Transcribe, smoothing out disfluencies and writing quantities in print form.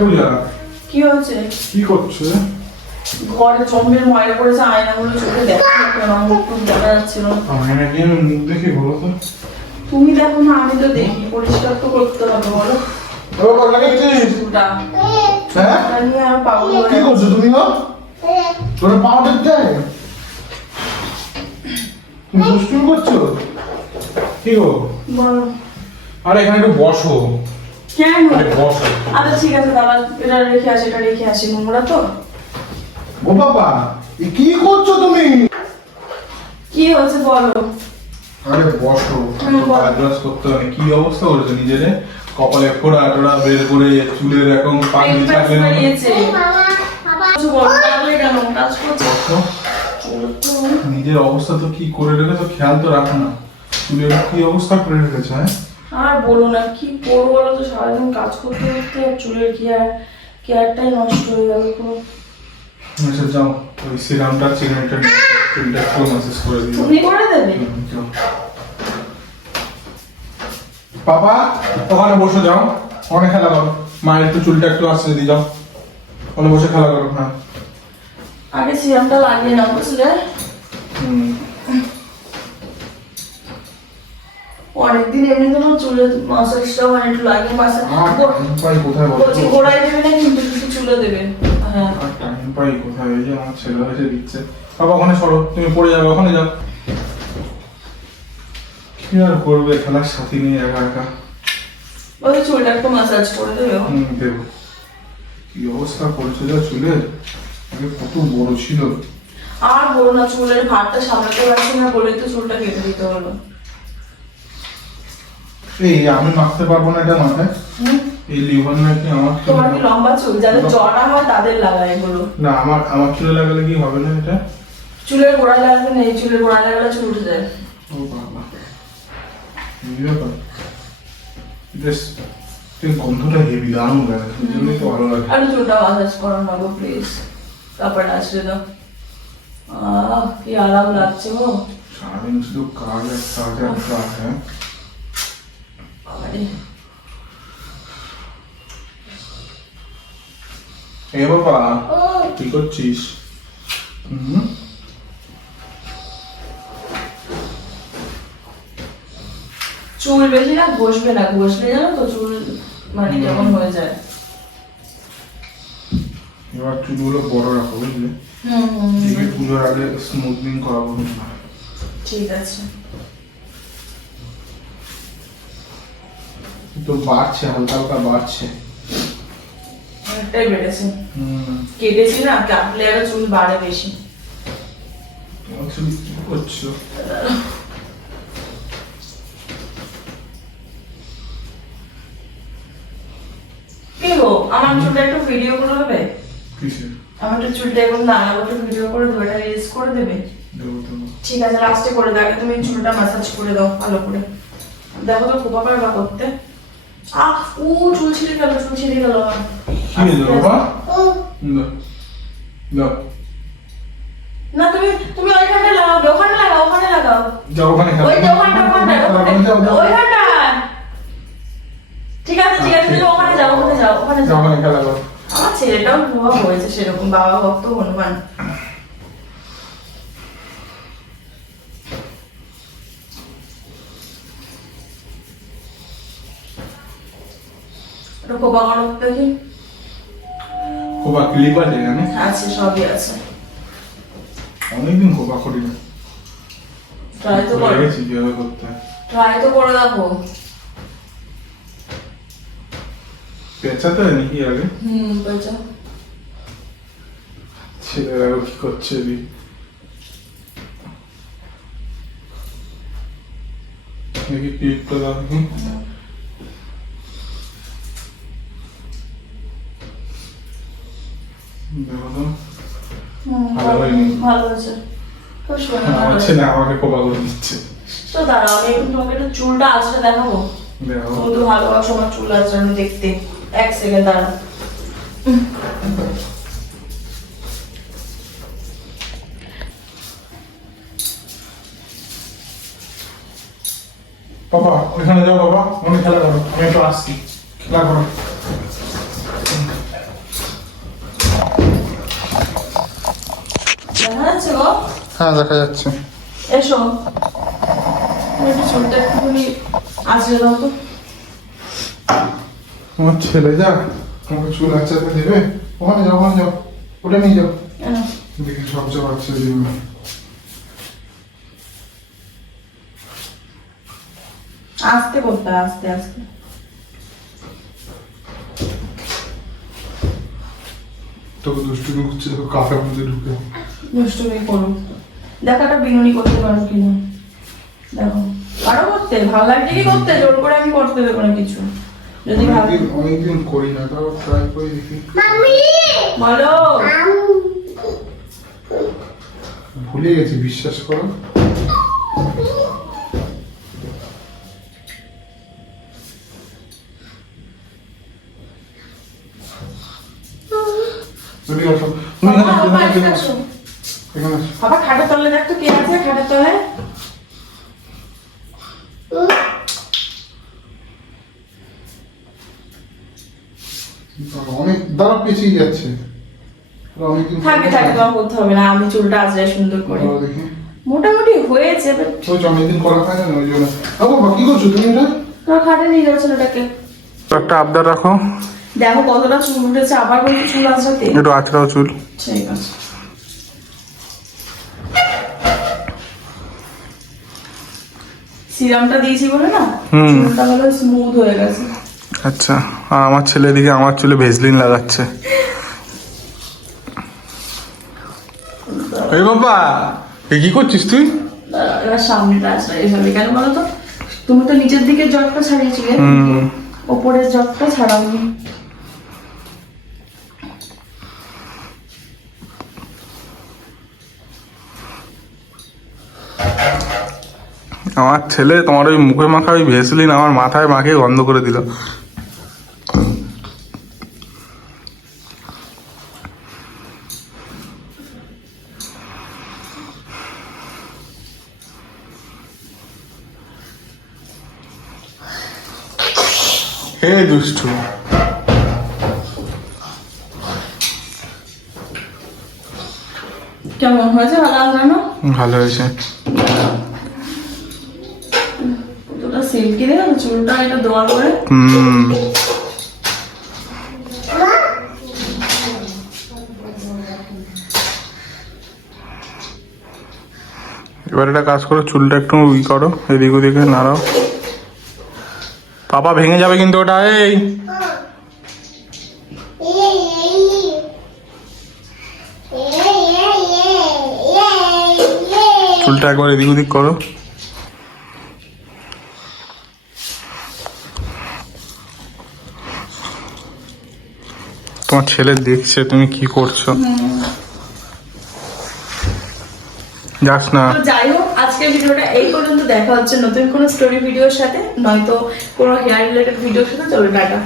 পূজা কি হয়েছে? কি করছো? ঘরে জম্বের ময়লা পড়েছে, আয়নাগুলো চোখে দেখা যাচ্ছিল। আয়না কি আমি মুখ দেখে বলো তো? তুমি দেখো না, আমি তো দেখি। পরিষ্কার তো করতে হবে বলো। কি করছো তুমি? তোরা পা দেখতে তুমি দুষ্টুমি করছো? কি গো? আরে এখানে একটু বসো। কেন? বসো। আচ্ছা ঠিক আছে দাদা, এটা রেখে আসি, নোংরা তো। ও বাবা, কি করছো তুমি? কি হয়েছে বলো? আরে বসো, কাজ করতে হবে। কি অবস্থা করেছো নিজের? কপালে ফোড়া টোড়া বের করে, চুলের এরকম পাগলি থাকে না। নিজের অবস্থা তো কি করে রেখেছো, খেয়াল তো রাখো না। চুলের কি অবস্থা করে রেখেছো? হ্যাঁ আর বলো না, কি করবো বলো তো, সারাদিন কাজ করতে করতে চুলের কেয়ারটাই নষ্ট হয়ে গেল পুরো। আচ্ছা যাও, ওই সিরামটা চিকেনটা চুলটা একটু ম্যাসেজ করে দিও। তুমি করে দেবে? বাবা ওখানে বসে যাও, ওখানে খেলা করো। মায়ের একটু চুলটা একটু আশ্রয় দিয়ে যাও, ওখানে বসে খেলা করো। হ্যাঁ আগে সিরামটা লাগিয়ে নাও, বুঝলে? অনেকদিন এমনি তোমার চুলে মাসাজটা হয়, একটু লাগিয়ে মাসাজ কোথায় বলছো? গোড়ায় দেবে না কিন্তু, কিছু চুলে দেবে। হ্যাঁ টাইম পাই কোথায়? এই যে আমার ছেলে এসে দিচ্ছে। বাবা ওখানে সরো, তুমি পড়ে যাবে, ওখানে যাও। কি আর করবে, খেলার সাথী নিয়ে একা একা। ওই চুলটা একটু মাসাজ করে দেবে। দেবো। কি অবস্থা করেছে যা চুলের, আগে কত বড় ছিল। আর বলো না, চুলের ভারটা সামলাতে পারছি না বলে তো চুলটা কেটে দিতে হলো। এই আমি মাখতে পারবো না এটা মাথায়। এই লিভার নাকি আমার। তোমার কি লম্বা চুল? যাদের জটা হয় তাদের লাগায় এগুলো। না আমার চুলে লাগালে কি হবে না এটা? চুলের গোড়ায় লাগবে না, এই চুলের গোড়ায় লাগালে চুল উঠে যায়। ও বাবা, এই ব্যাপার। বেশ, এই গন্ধটা হেভি, দারুণ লাগে, জন্যই তো ভালো লাগে। আর চুলটা মাসাজ করো না গো প্লিজ, তারপরে আসলে দাও। কি আরাম লাগছে গো। সারাদিন শুধু কাজ আর কাজ আর কাজ। হ্যাঁ এ বাবা, কি করছিস? চুল বেশি না ঘষবে না, ঘষলে জানো তো চুল মানে কেমন হয়ে যায়। এবার চুলগুলো বড় রাখো, বুঝলে? পুজোর আগে স্মুথনিং করাবো না। ঠিক আছে। তো বাড়ছে, হালকা হালকা বাড়ছে। অনেকটাই বেড়েছে। কেটেছি না, কাটলে আরো চুল বাড়ে বেশি। কি করছো? কি গো, আমার চুলটা একটু ভিডিও করে দেবে? কিসের? আমার একটু চুলটা এখন লাগাবো, একটু ভিডিও করে দেবে, এটা রিলস করে দেবে? ঠিক আছে, লাস্টে করে দাও। তুমি চুলটা ম্যাসাজ করে দাও ভালো করে। দেখো তো খোপা পারবা করতে। চুল ছিঁড়ে গেল আমার। কি হলো বাবা? না তুমি ওইখানটা লাগাও, ওখানে লাগাও। যাও ওখানে খেলো। ওইখানটা। ঠিক আছে তুমি ওখানে যাও। ওখানে খেলা করো। আমার ছেলেটাও ভুয়া হয়েছে সেরকম, বাবা ভক্ত হনুমান। খোপা করো দেখি। খোপা ক্লিপ আছে এখানে? আছে, সবই আছে। অনেকদিন খোপা করি না। ট্রাই তো করে দেখো। পেঁচাতে হয় নাকি আগে? পেঁচা। ছেলেরা কি করছে? দেখি ক্লিপটা দেখি। ভালো হয়েছে। ছেলে আমাকে খোপা করে দিচ্ছে। তো দাঁড়াও, আমি তোমাকে একটু চুলটা আঁচড়ে দেখাবো। তুমি তো ভালোবাসো আমার চুল আঁচড়ানো দেখতে। এক সেকেন্ড দাঁড়াও। বাবা ওইখানে যাও, বাবা অনেক খেলা করো, আমি একটু আসছি। খেলা করো। হ্যাঁ দেখা যাচ্ছে। এসো, একটু চুলটা একটুখানি আঁচড়ে দাও তো। তোমার ছেলে যা তোমাকে চুল আঁচাতে দেবে। ওখানে যাও, ওখানে যাও, ওটা নিয়ে যাও, দেখি সব সব আচ্ছা দেবে। আস্তে করতে, আস্তে আস্তে। তোকে দুষ্টুমি করছে, তোকে কাপের মধ্যে ঢুকে। দুষ্টুমি করো, দেখো একটা বিনুনি করতে পারো কিনা। দেখো পারো করতে, ভালো লাগছে কি করতে? জোর করে আমি করতে দেবো না কিছু। যদি ভালো অনেকদিন করি না, তাও ট্রাই করে দেখি। বলো। ভুলে গেছি, বিশ্বাস করো। তুমি আসো, তুমি এখানে আসো, এখানে আসো। বাবা খাটের তলে দেখ তো কে আছে খাটের তলে। অনেক দাঁড়া পেঁচিয়ে যাচ্ছে। অনেকদিন থাকে থাকে, তোমার করতে হবে না, আমি চুলটা আজরে সুন্দর করে। দেখি মোটামুটি হয়েছে, ওই অনেকদিন করা হয় না, ওই জন্য। বাবা কি করছো তুমি এটা? তোমার খাটে নিয়ে যাও ছেলেটাকে। একটা আবদার রাখো। দেখো কতটা চুল উঠেছে, আবার বলছি চুল আঁচড়াতে। একটু আঁচড়াও চুল। ঠিক আছে। সিরামটা দিয়েছি বলে না চুলটা ভালো স্মুথ হয়ে গেছে। আচ্ছা, আর আমার ছেলে দিকে আমার চুলে ভেজলিন লাগাচ্ছে। এই বাবা, এ কি করছিস তুই? এবার সামনেটা আসলে এইভাবে কেন বলো তো? তুমি তো নিচের দিকে জটটা ছাড়িয়েছিলে, ওপরের জটটা ছাড়াওনি। আমার ছেলে তোমার ওই মুখে মাখা ওই ভেসলিন আমার মাথায় মাখিয়ে গন্ধ করে দিল। হে দুষ্টু। কেমন হয়েছে? ভালো আঁচড়ানো? ভালো হয়েছে। দুটো সিল্কি দেখো চুলটা, এটা দোয়ার করে। এবার একটা কাজ করো, চুলটা একটু ই করো, এদিক ওদিকে নাড়াও। পাপা ভেঙে যাবে কিন্তু ওটা। এই চুলটা একবার এদিক ওদিক করো। তোমার ছেলে দেখছে তুমি কি করছো। যাস না। তো যাই হোক, আজকের ভিডিওটা এই পর্যন্ত। দেখা হচ্ছে নতুন কোনো স্টোরি ভিডিওর সাথে, নয়তো কোনো হেয়ার রিলেটেড ভিডিওর সাথে। চলো টাটা।